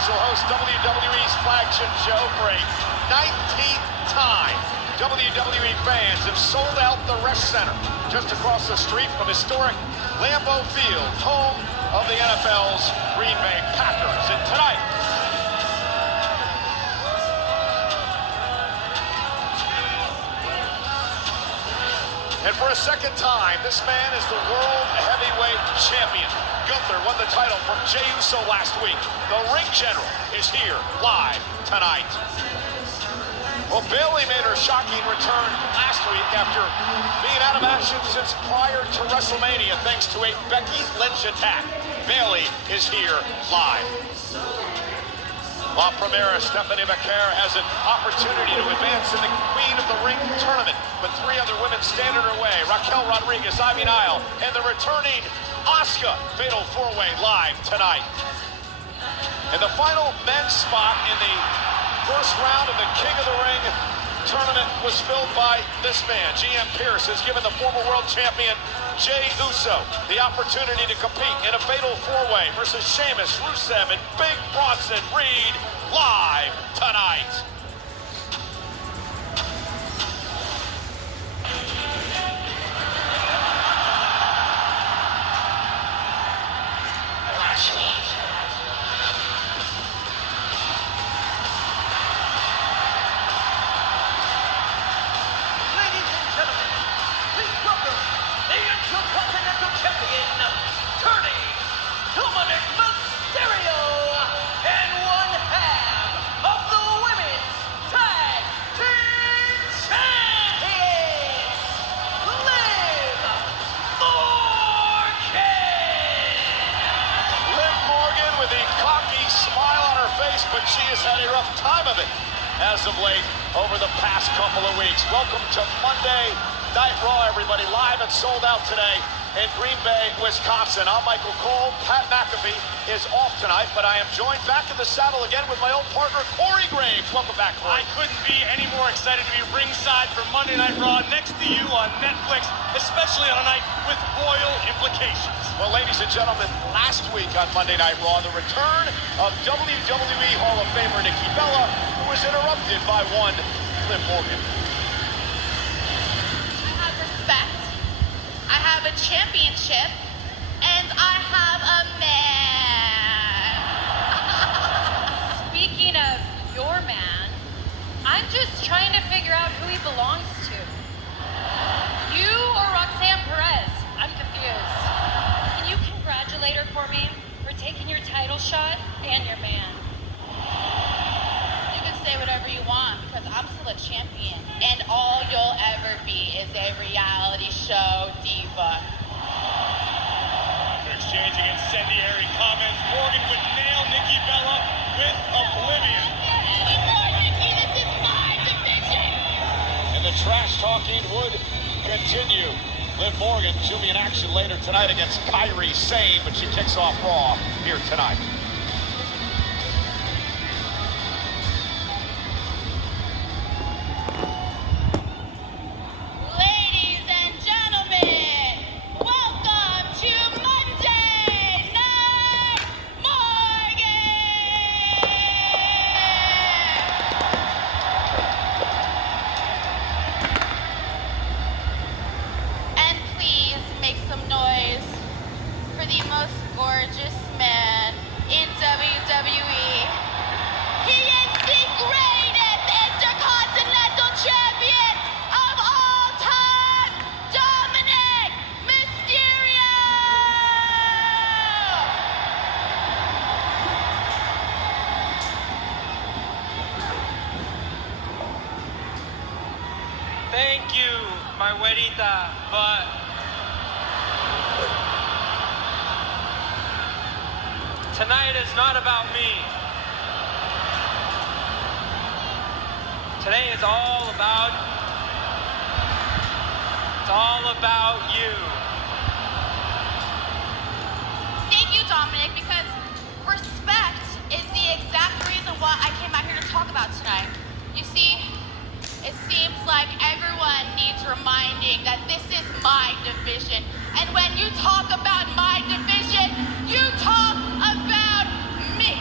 Studios will host WWE's flagship show for a 19th time. WWE fans have sold out the Resch Center just across the street from historic Lambeau Field, home of the NFL's Green Bay Packers. And tonight, and for a second time, this man is the World Heavyweight Champion. Gunther won the title from Jey Uso last week. The Ring General is here live tonight. Well, Bayley made her shocking return last week after being out of action since prior to WrestleMania thanks to a Becky Lynch attack. Bayley is here live. La Primera, Stephanie McCare has an opportunity to advance in the Queen of the Ring tournament, but three other women stand in her way. Raquel Rodriguez, Ivy Nile, and the returning Asuka. Fatal four-way live tonight. And the final men's spot in the first round of the King of the Ring tournament was filled by this man. GM Pierce has given the former world champion Jey Uso the opportunity to compete in a fatal four-way versus Sheamus, Rusev, and Big Bronson Reed live tonight. But she has had a rough time of it as of late over the past couple of weeks. Welcome to Monday Night Raw, everybody. Live and sold out today in Green Bay, Wisconsin. I'm Michael Cole. Pat McAfee is off tonight, but I am joined back in the saddle again with my old partner, Corey Graves. Welcome back, Corey. I couldn't be any more excited to be ringside for Monday Night Raw next to you on Netflix, especially on a night with royal implications. Well, ladies and gentlemen, last week on Monday Night Raw, the return of WWE Hall of Famer Nikki Bella, who was interrupted by one Liv Morgan. I have respect, I have a championship, and I have a man. Speaking of your man, I'm just trying to figure out who he belongs to. You or Roxanne Perez? I'm confused. Can you congratulate her for me for taking your title shot and your man? You can say whatever you want because I'm still a champion, and all you'll ever be is a reality show diva. After exchanging incendiary comments, Morgan would nail Nikki Bella with oblivion. Anymore, Nikki, this is my division. And the trash talking would continue. Liv Morgan, she'll be in action later tonight against Kairi Sane, but she kicks off Raw here tonight. Ladies and gentlemen, welcome to Monday Night Morgan! And please make some noise for the most gorgeous man in WWE. He is the greatest intercontinental champion of all time, Dominic Mysterio! Thank you, my güerita, but tonight is not about me. Today is all about you. Thank you, Dominic, because respect is the exact reason why I came out here to talk about tonight. You see, it seems like everyone needs reminding that this is my division. And when you talk about my division, you talk about me.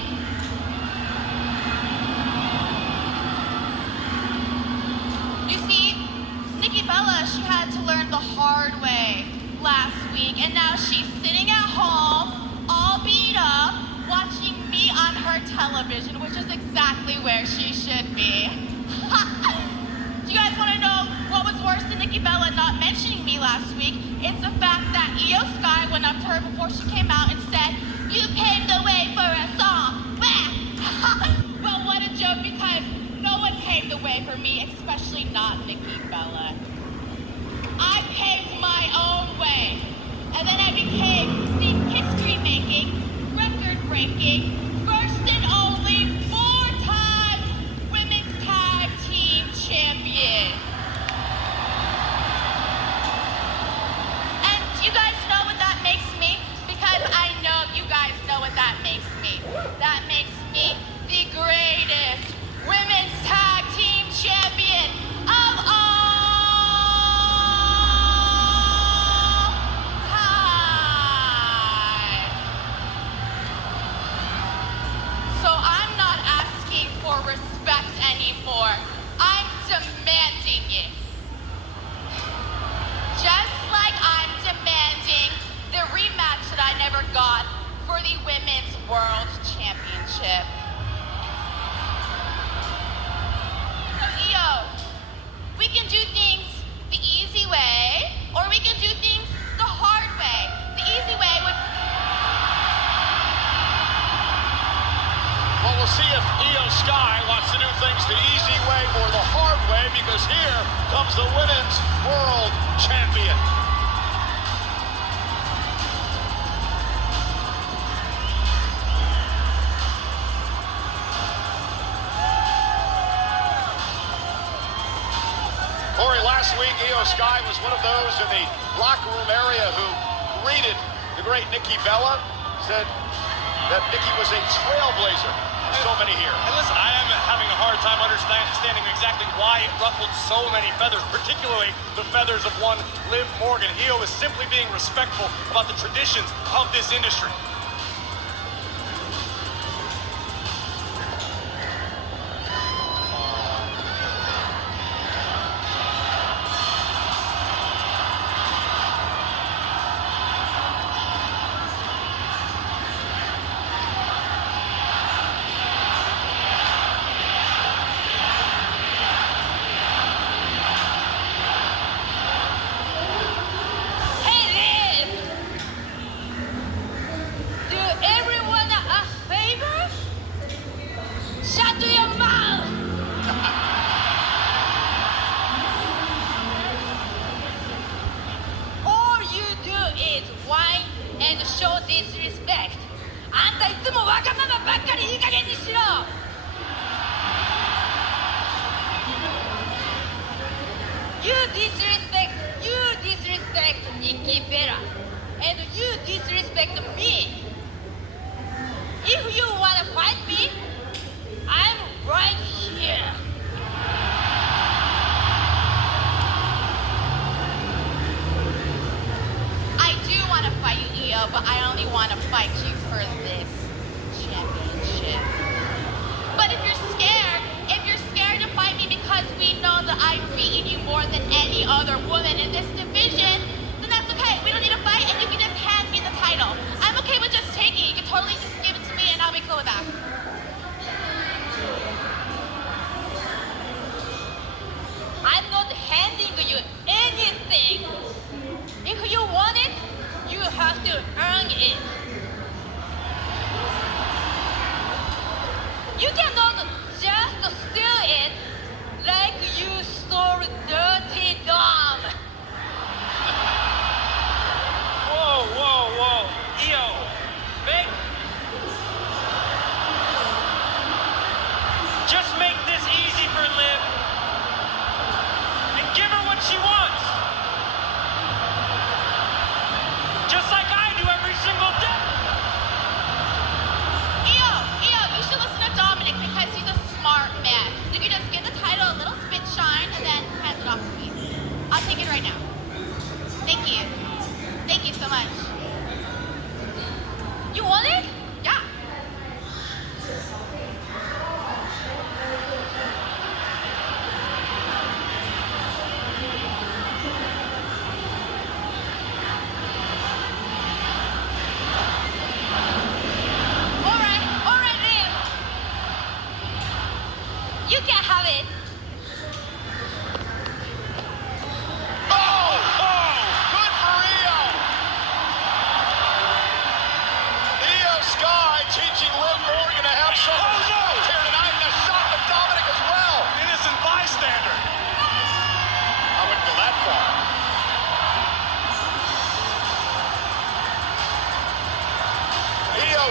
week, and now she's sitting at home, all beat up, watching me on her television, which is exactly where she should be. Do you guys want to know what was worse than Nikki Bella not mentioning me last week? It's the fact that Io Sky went up to her before she came out and said, "You paved the way for us all." Well, what a joke, because no one paved the way for me, especially not Nikki Bella. I paved my own way, and then I became the history-making, record-breaking, first and only four-time women's tag team champion. And do you guys know what that makes me? Because I know you guys know what that makes me. That makes me the greatest women's tag team champion of all time. So I'm not asking for respect anymore. I'm demanding it. Just like I'm demanding the rematch that I never got for the Women's World Championship. So, Io, we can do things the easy way, or we can do things the hard way. The easy way would... Well, we'll see if Io Sky wants to do things the easy way or the hard way, because here comes the Women's World Champion. Corey, last week, Io Sky was one of those in the locker room area who greeted the great Nikki Bella, said that Nikki was a trailblazer. So many here. And listen, I am having a hard time understanding exactly why it ruffled so many feathers, particularly the feathers of one Liv Morgan. Io is simply being respectful about the traditions of this industry. Hey, Liv! Do everyone a favor? Shut your mouth! All you do is whine and show disrespect. あんたいつもわがままばっかりいい加減にしろ! You disrespect Nikki Bella, and you disrespect me. If you wanna fight me, I'm right here. I do want to fight you, Io, but I only want to fight you for this championship. But if you're scared to fight me because we know that I've beaten you more than any other woman in this division, then that's okay. We don't need to fight, and you can just hand me the title. I'm okay with just taking it. You can totally just give it to me, and I'll be cool with that. I'm not handing you anything. If you want it, you have to earn it. You cannot just steal it like you stole dirty dog. Whoa, whoa, whoa. Io, just make this easy for Liv and give her what she wants. Just like I do every single day. Io, you should listen to Dominic because he's a smart man. You can just give the title a little spit shine and then hand it off to me. I'll take it right now. Thank you. Thank you so much. You want it? Yeah.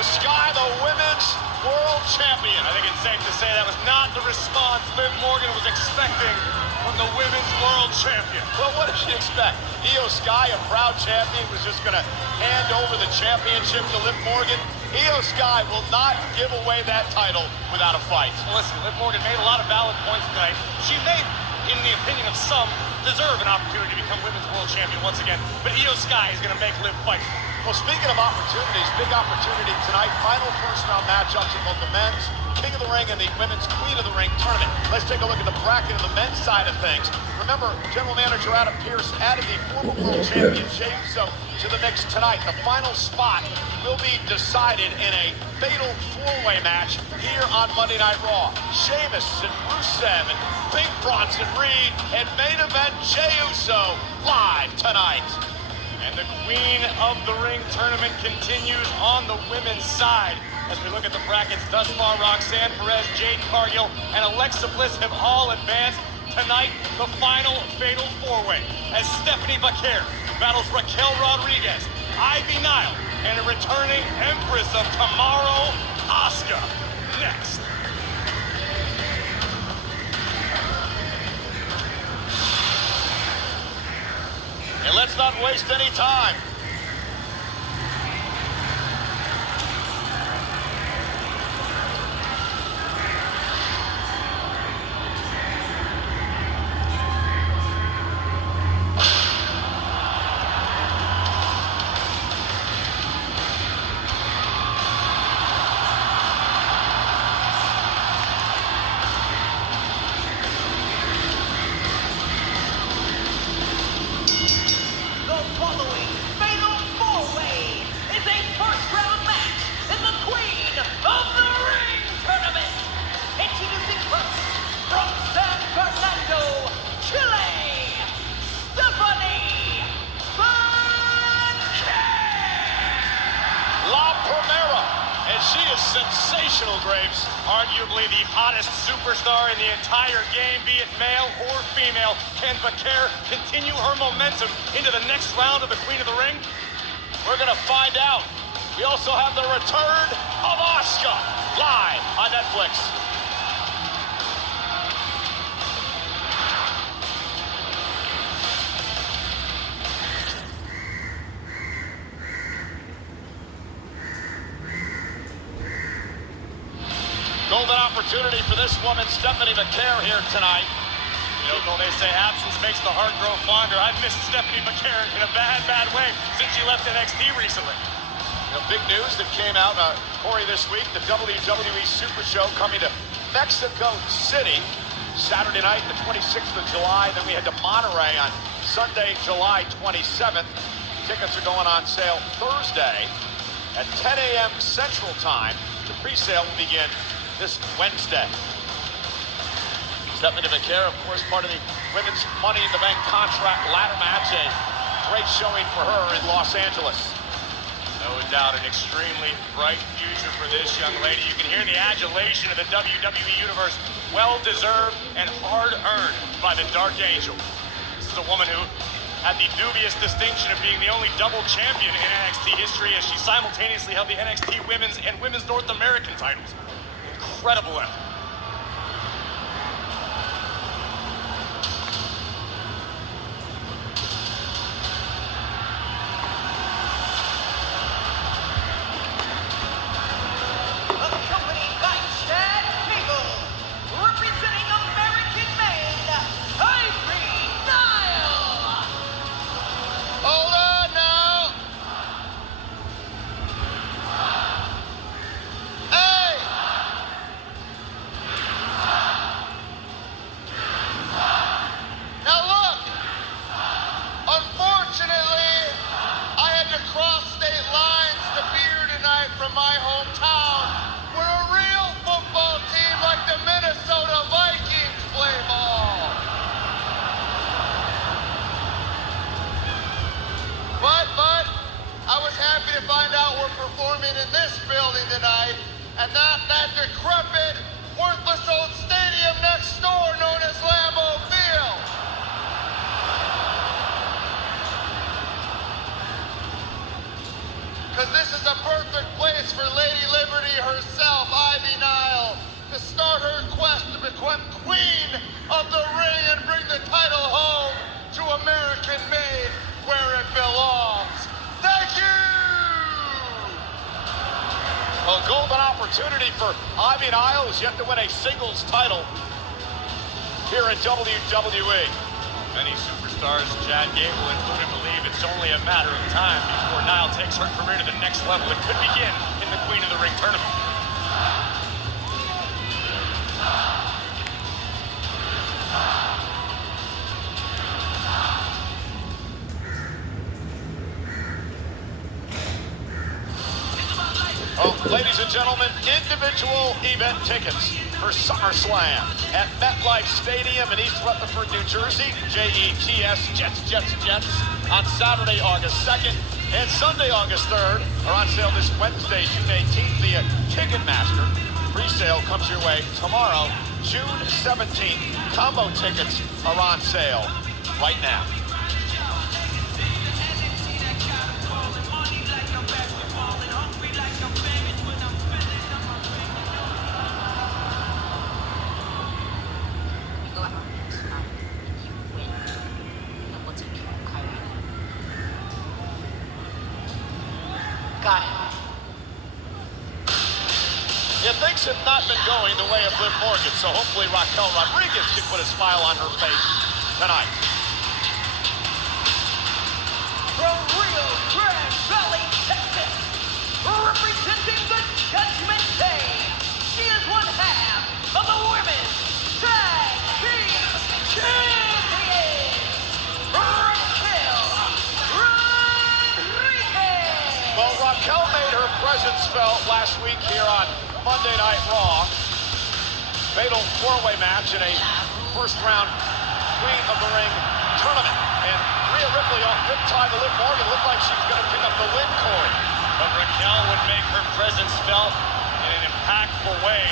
Sky, the women's world champion. I think it's safe to say that was not the response Liv Morgan was expecting from the women's world champion. Well, what did she expect? Io Sky, a proud champion, was just going to hand over the championship to Liv Morgan. Io Sky will not give away that title without a fight. Well, listen, Liv Morgan made a lot of valid points tonight. She may, in the opinion of some, deserve an opportunity to become women's world champion once again. But Io Sky is going to make Liv fight. Well, speaking of opportunities, big opportunity tonight. Final first-round matchups in both the men's King of the Ring and the women's Queen of the Ring tournament. Let's take a look at the bracket of the men's side of things. Remember, General Manager Adam Pearce added the former world champion Jey Uso to the mix tonight. The final spot will be decided in a fatal four-way match here on Monday Night Raw. Sheamus and Rusev and Big Bronson Reed and main event Jey Uso live tonight. And the Queen of the Ring tournament continues on the women's side. As we look at the brackets thus far, Roxanne Perez, Jade Cargill, and Alexa Bliss have all advanced. Tonight, the final fatal four-way as Stephanie Baker battles Raquel Rodriguez, Ivy Nile, and a returning Empress of Tomorrow, Asuka. Next. And let's not waste any time. She is sensational, Graves. Arguably the hottest superstar in the entire game, be it male or female. Can Baker continue her momentum into the next round of the Queen of the Ring? We're going to find out. We also have the return of Asuka live on Netflix. Golden opportunity for this woman, Stephanie Baker, here tonight. You know, they say absence makes the heart grow fonder. I've missed Stephanie Baker in a bad, bad way since she left NXT recently. You know, big news that came out, Corey, this week, the WWE Super Show coming to Mexico City Saturday night, the 26th of July. Then we head to Monterey on Sunday, July 27th. Tickets are going on sale Thursday at 10 a.m. Central Time. The pre-sale will begin this Wednesday. Stephanie Baker, of course, part of the Women's Money in the Bank contract ladder match. A great showing for her in Los Angeles. No doubt, an extremely bright future for this young lady. You can hear the adulation of the WWE Universe, well-deserved and hard-earned by the Dark Angel. This is a woman who had the dubious distinction of being the only double champion in NXT history as she simultaneously held the NXT Women's and Women's North American titles. Incredible effort. Accompanied by Chad Gable, representing American made, Ivy Nile. Hold on now. Hey! Now look, unfortunately, I had to cross state lines to be here tonight from my hometown, where a real football team like the Minnesota Vikings play ball. But, I was happy to find out we're performing in this building tonight, and not that decrepit, worthless old stadium next door known as Lambeau Field. because this is a perfect place for Lady Liberty herself, Ivy Nile, to start her quest to become queen of the ring and bring the title home to American Made, where it belongs. Thank you! A golden opportunity for Ivy Nile, who's yet to win a singles title here in WWE. Many superstars, Chad Gable included, believe it's only a matter of time before Nile takes her career to the next level. It could begin in the Queen of the Ring tournament. Oh, ladies and gentlemen, individual event tickets for SummerSlam at MetLife Stadium in East Rutherford, New Jersey. Jets, Jets, on Saturday, August 2nd, and Sunday, August 3rd are on sale this Wednesday, June 18th via Ticketmaster. Pre-sale comes your way tomorrow, June 17th. Combo tickets are on sale right now. go out next night and you win, then we'll take care of Kyrie. Got it. Yeah, things have not been going the way of Liv Morgan, so hopefully Raquel Rodriguez can put a smile on her face tonight. From Rio Grande Valley, Texas, representing the Judgment Day, she is one half of the Women's Tag Team Champions, Raquel Rodriguez. Well, Raquel made her presence felt last week here on Monday Night Raw. Fatal four-way match in a first-round Queen of the Ring tournament. And Rhea Ripley off riptide to Liv Morgan looked like she was going to pick up the win, Corey. But Raquel would make her presence felt in an impactful way,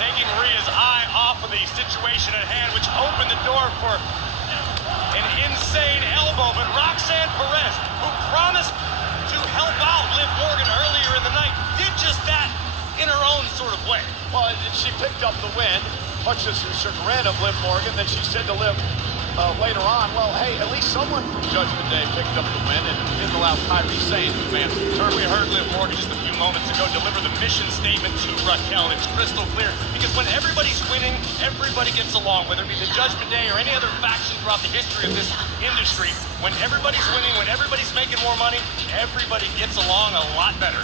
taking Rhea's eye off of the situation at hand, which opened the door for an insane elbow. But Roxanne Perez, who promised to help out Liv Morgan earlier in the night, did just that in her own sort of way. Well, she picked up the win, much as the chagrin of Liv Morgan. Then she said to Liv later on, well, hey, at least someone from Judgment Day picked up the win and didn't allow Kyrie Sane to advance the We tournament. heard Liv Morgan just a few moments ago deliver the mission statement to Raquel. It's crystal clear, because when everybody's winning, everybody gets along, whether it be the Judgment Day or any other faction throughout the history of this industry. When everybody's winning, when everybody's making more money, everybody gets along a lot better.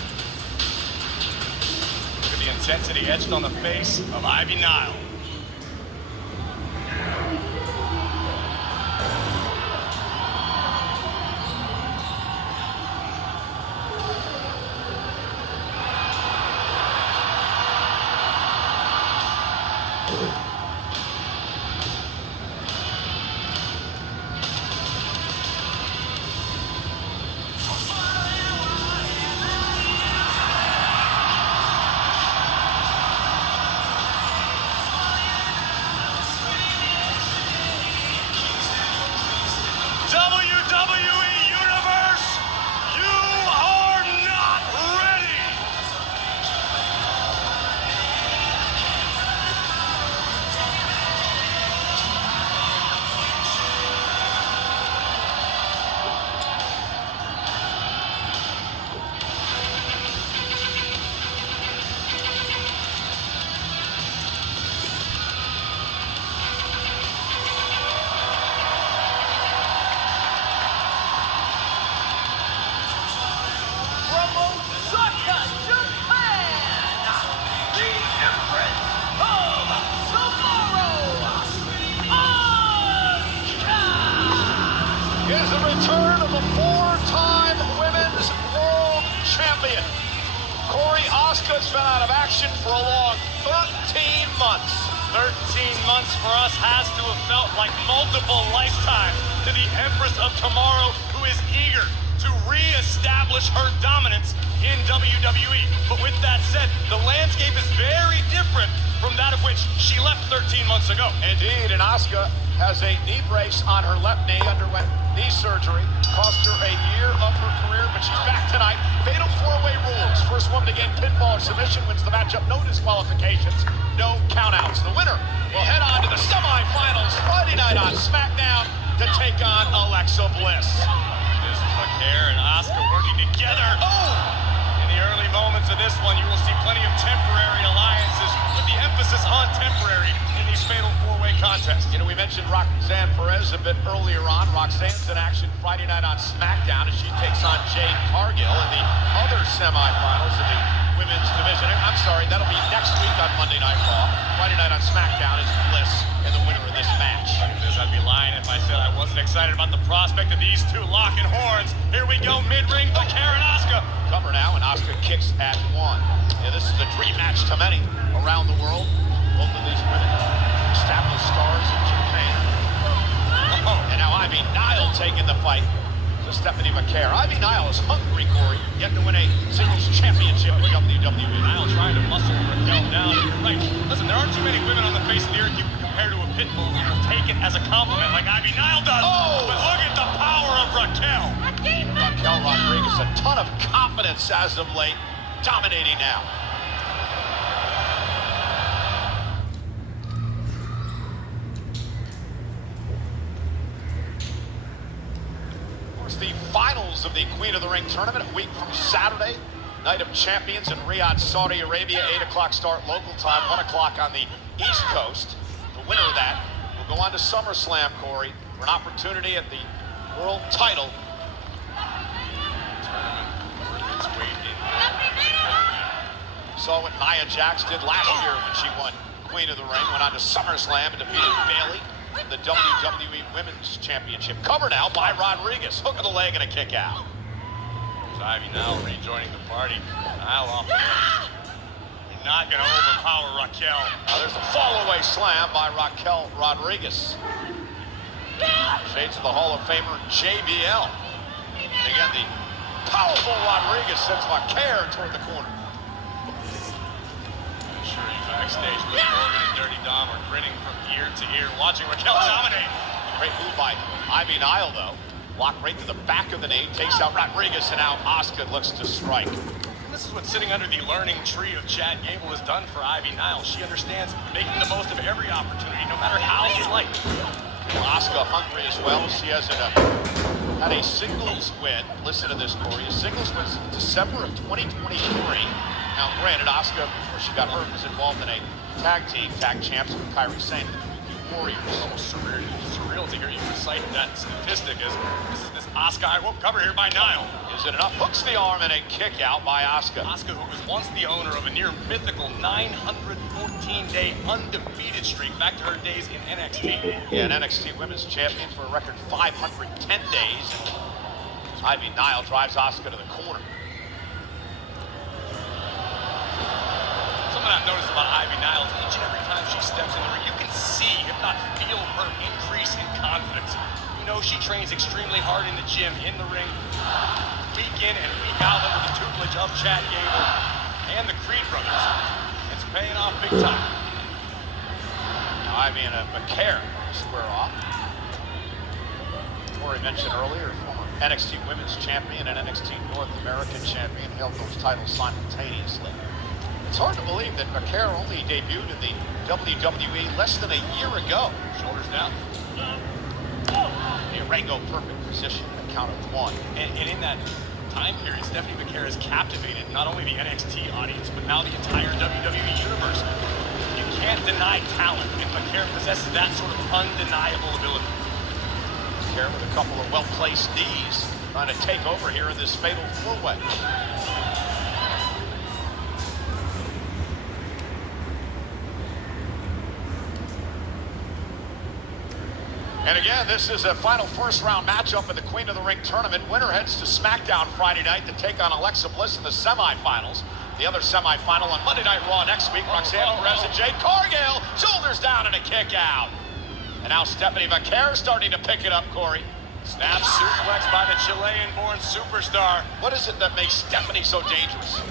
Look at the intensity etched on the face of Ivy Nile. WWE Universe, you are not ready! From Osaka, Japan, the Empress of Tomorrow, Asuka. Is the return of the four-time Women's World Champion. Corey, Asuka's been out of action for a long 13 months. 13 months for us has to have felt like multiple lifetimes to the Empress of Tomorrow, who is eager to re-establish her dominance in WWE. But with that said, the landscape is very different from that of which she left 13 months ago. Indeed, and Asuka has a knee brace on her left knee, underwent knee surgery. Cost her a year of her career, but she's back tonight. Fatal four-way rules. First woman to gain pinfall or submission wins the matchup. No disqualifications, no countouts. The winner will head on to the semifinals Friday night on SmackDown to take on Alexa Bliss. This Baker and Asuka working together. Oh! In the early moments of this one, you will see plenty of temporary alliances, with the emphasis on temporary in these fatal four-way contests. You know, we mentioned Roxanne Perez a bit earlier on. Roxanne's in action Friday night on SmackDown as she takes on Jade Cargill in the other semifinals of the women's division. I'm sorry, that'll be next week on Monday Night Raw. Friday night on SmackDown is Bliss and the winner of this match. I'd be lying if I said I wasn't excited about the prospect of these two locking horns. Here we go, mid-ring, Baker and Asuka. Cover now, and Asuka kicks at one. Yeah, this is a dream match to many around the world. Both of these women established stars in Japan. And now Ivy Nile taking the fight to Stephanie McCare. Ivy Nile is hungry, Corey, yet to win a singles championship in WWE. Nile trying to muscle Raquel down. Right. Listen, there aren't too many women on the face of the earth you can compare to a pit bull who will take it as a compliment like Ivy Nile does. Oh! But look at the power of Raquel. Raquel Rodriguez, a ton of confidence as of late, dominating now. The finals of the Queen of the Ring tournament a week from Saturday. Night of Champions in Riyadh, Saudi Arabia. 8 o'clock start local time, 1 o'clock on the East Coast. The winner of that will go on to SummerSlam, Corey, for an opportunity at the world title. Saw what Nia Jax did last year when she won Queen of the Ring. Went on to SummerSlam and defeated Bayley. The WWE Women's Championship. Cover now by Rodriguez. Hook of the leg and a kick out. Ivy now rejoining the party. Nile off the bench. You're not going to overpower Raquel. Now there's the fall-away slam by Raquel Rodriguez. Shades of the Hall of Famer JBL. And again, the powerful Rodriguez sends McCare toward the corner. I'm sure you backstage with Morgan and Dirty Dom are grinning from ear to ear, watching Raquel dominate. Great move by Ivy Nile, though. Block right to the back of the knee, takes out Rodriguez, and now Asuka looks to strike. This is what sitting under the learning tree of Chad Gable has done for Ivy Nile. She understands making the most of every opportunity, no matter how slight. Asuka hungry as well. She has had a singles win. Listen to this, Corey. A singles win since December of 2023. Now, granted, Asuka, before she got hurt, was involved in a tag champs with Kairi Sane, the Warriors. Almost surreal to hear you recite that statistic as this Asuka. Whoop, cover here by Nile. Is it enough? Hooks the arm and a kick out by Asuka. Asuka, who was once the owner of a near mythical 914-day undefeated streak back to her days in NXT. Yeah, an NXT Women's Champion for a record 510 days. Ivy Nile drives Asuka to the corner. Something I've noticed about Ivy Nile is each and every time she steps in the ring, you can see, if not feel, her increase in confidence. You know she trains extremely hard in the gym, in the ring, week in and week out under the tutelage of Chad Gable and the Creed brothers. It's paying off big time. Now Ivy and McCare square off. Corey mentioned earlier, former NXT Women's Champion and NXT North American Champion held those titles simultaneously. It's hard to believe that McCare only debuted in the WWE less than a year ago. Shoulders down. A Rango perfect position, a count of one. And in that time period, Stephanie McCare has captivated not only the NXT audience, but now the entire WWE universe. You can't deny talent, and McCare possesses that sort of undeniable ability. McCare with a couple of well-placed knees, trying to take over here in this fatal four-way. And again, this is a final first-round matchup in the Queen of the Ring tournament. Winner heads to SmackDown Friday night to take on Alexa Bliss in the semifinals. The other semifinal on Monday Night Raw next week. Roxanne Perez and Jade Cargill, shoulders down and a kick out. And now Stephanie McCare starting to pick it up, Corey. Snap suplex by the Chilean-born superstar. What is it that makes Stephanie so dangerous?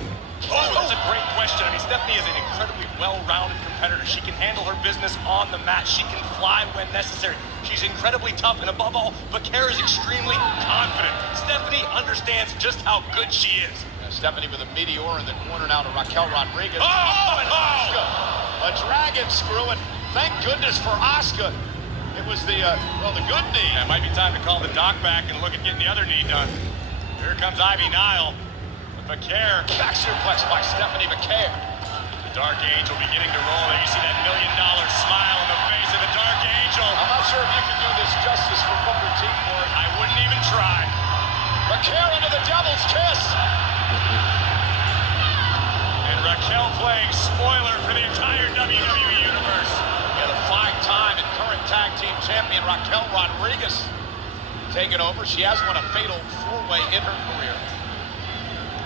Oh, that's a great question. I mean, Stephanie is an incredibly well-rounded competitor. She can handle her business on the mat. She can fly when necessary. She's incredibly tough, and above all, Vaquer is extremely confident. Stephanie understands just how good she is. Stephanie with a meteor in the corner now to Raquel Rodriguez. Oh, and Asuka, a dragon screw, and thank goodness for Asuka. It was the good knee. Yeah, it might be time to call the doc back and look at getting the other knee done. Here comes Ivy Nile. Vaquer. Back suplex by Stephanie Vaquer. The Dark Angel beginning to roll there. You see that $1 million smile on the face of the Dark Angel. I'm not sure if you can do this justice for Booker T for it. I wouldn't even try. Vaquer into the devil's kiss. And Raquel playing spoiler for the entire WWE Universe. Yeah, the 5-time and current tag team champion Raquel Rodriguez taking over. She has won a fatal 4-way in her career.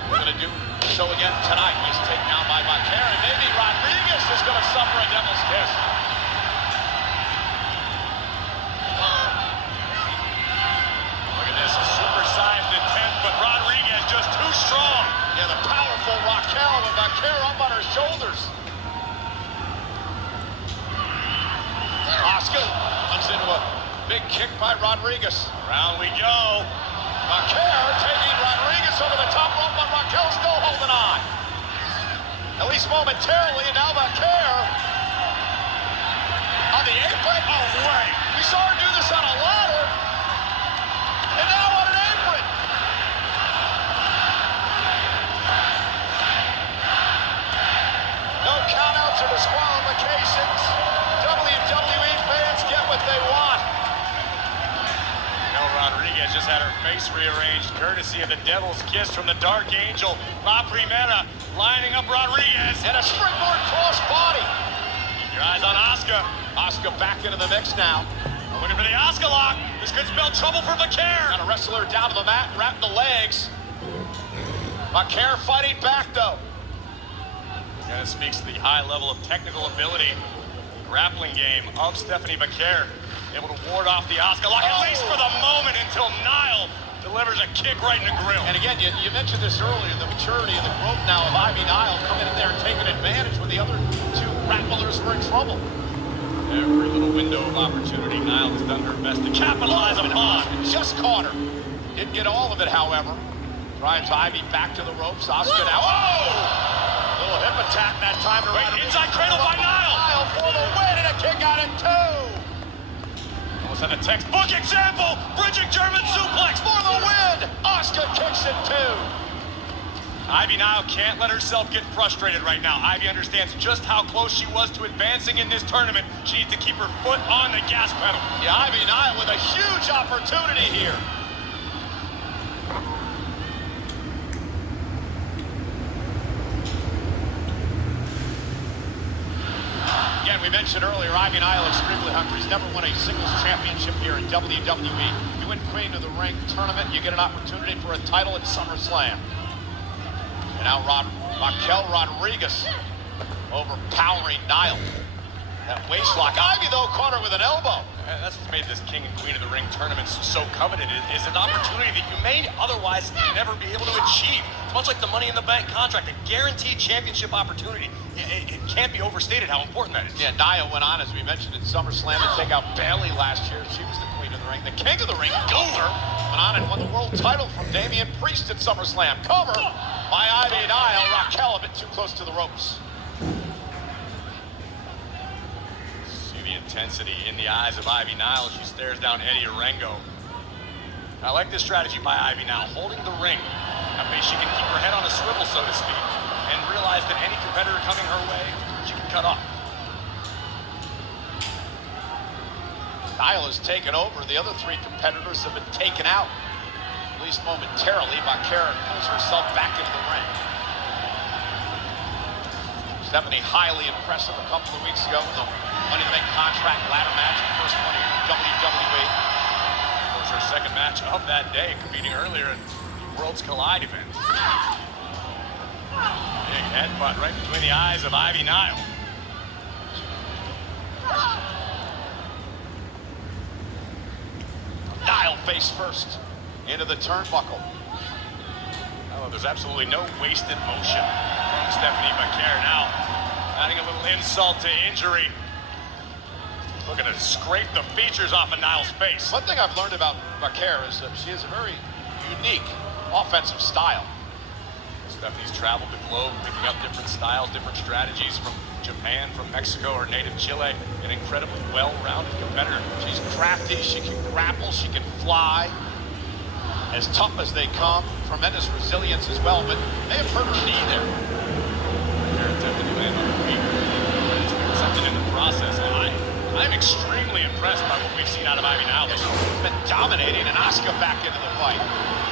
We're going to do so again tonight. He's taken down by Vaquer, and maybe Rodriguez is going to suffer a devil's kiss. Look at this, a supersized attempt, but Rodriguez just too strong. Yeah, the powerful Raquel with Vaquer up on her shoulders. Asuka runs into a big kick by Rodriguez. Around we go. Vaquer taking Rodriguez over the top rope, but Raquel still holding on. At least momentarily, and now Vaquer on the apron. Oh, wait. We saw her do this on a ladder, and now on an apron. No countouts or disqualifications. WWE fans get what they want. Rodriguez just had her face rearranged, courtesy of the Devil's Kiss from the Dark Angel. La Primera lining up Rodriguez. And a springboard cross body. Keep your eyes on Asuka. Asuka back into the mix now. Looking for the Asuka lock. This could spell trouble for Vaquer. Got to wrestle her down to the mat, wrap the legs. Vaquer fighting back though. And it speaks to the high level of technical ability, grappling game of Stephanie Vaquer. Able to ward off the Asuka lock, at least for the moment, until Nile delivers a kick right in the grill. And again, you mentioned this earlier, the maturity and the growth now of Ivy Nile coming in there and taking advantage when the other two grapplers were in trouble. Every little window of opportunity, Nile has done her best to capitalize upon. Just caught her. Didn't get all of it, however. Drives Ivy back to the ropes. Asuka now. Oh! Little hip attack that time. Wait, inside cradle by Nile. Nile for the win, and a kick out at 2. And a textbook example, bridging German suplex For the win! Asuka kicks it 2. Ivy Nile can't let herself get frustrated right now. Ivy understands just how close she was to advancing in this tournament. She needs to keep her foot on the gas pedal. Yeah, Ivy Nile with a huge opportunity here. Again, we mentioned earlier, Ivy Nile extremely hungry. He's never won a singles championship here in WWE. You win Queen of the Ring tournament, you get an opportunity for a title at SummerSlam. And now Raquel Rodriguez overpowering Nile. That waist lock. Ivy, though, caught her with an elbow. That's what's made this King and Queen of the Ring tournaments so coveted, is an opportunity that you may otherwise never be able to achieve. It's much like the Money in the Bank contract, a guaranteed championship opportunity. It can't be overstated how important that is. Yeah, Nia went on, as we mentioned, in SummerSlam to take out Bayley last year. She was the Queen of the Ring. The King of the Ring, Gunther, went on and won the world title from Damian Priest at SummerSlam. Cover by Ivy Nile. Raquel a bit too close to the ropes. See the intensity in the eyes of Ivy Nile as she stares down Eddie Orengo. I like this strategy by Ivy Nile, holding the ring. That way she can keep her head on a swivel, so to speak, and realize that any competitor coming her way, she can cut off. Nile has taken over. The other 3 competitors have been taken out, at least momentarily. Vaquer pulls herself back into the ring. Stephanie highly impressive a couple of weeks ago in the Money in the Bank contract ladder match, first one here in WWE. It was her second match of that day, competing earlier in the Worlds Collide event. Big headbutt right between the eyes of Ivy Nile. Nile face first into the turnbuckle. Well, Well, there's absolutely no wasted motion from Stephanie Becker. Now, adding a little insult to injury. Looking to scrape the features off of Niall's face. One thing I've learned about Becker is that she has a very unique offensive style. Stephanie's traveled the globe, picking up different styles, different strategies from Japan, from Mexico, her native Chile. An incredibly well-rounded competitor. She's crafty, she can grapple, she can fly. As tough as they come, tremendous resilience as well, but they have hurt her knee there. Becker attempted to land on her feet, but it's been something in the process. And I'm extremely impressed by what we've seen out of Ivy Nile. She's been dominating, and Asuka back into the fight.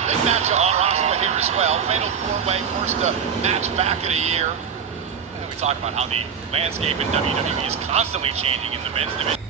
Big matchup for Asuka here as well. Fatal four-way, first match back in a year. And we talk about how the landscape in WWE is constantly changing in the men's division.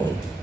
Oh.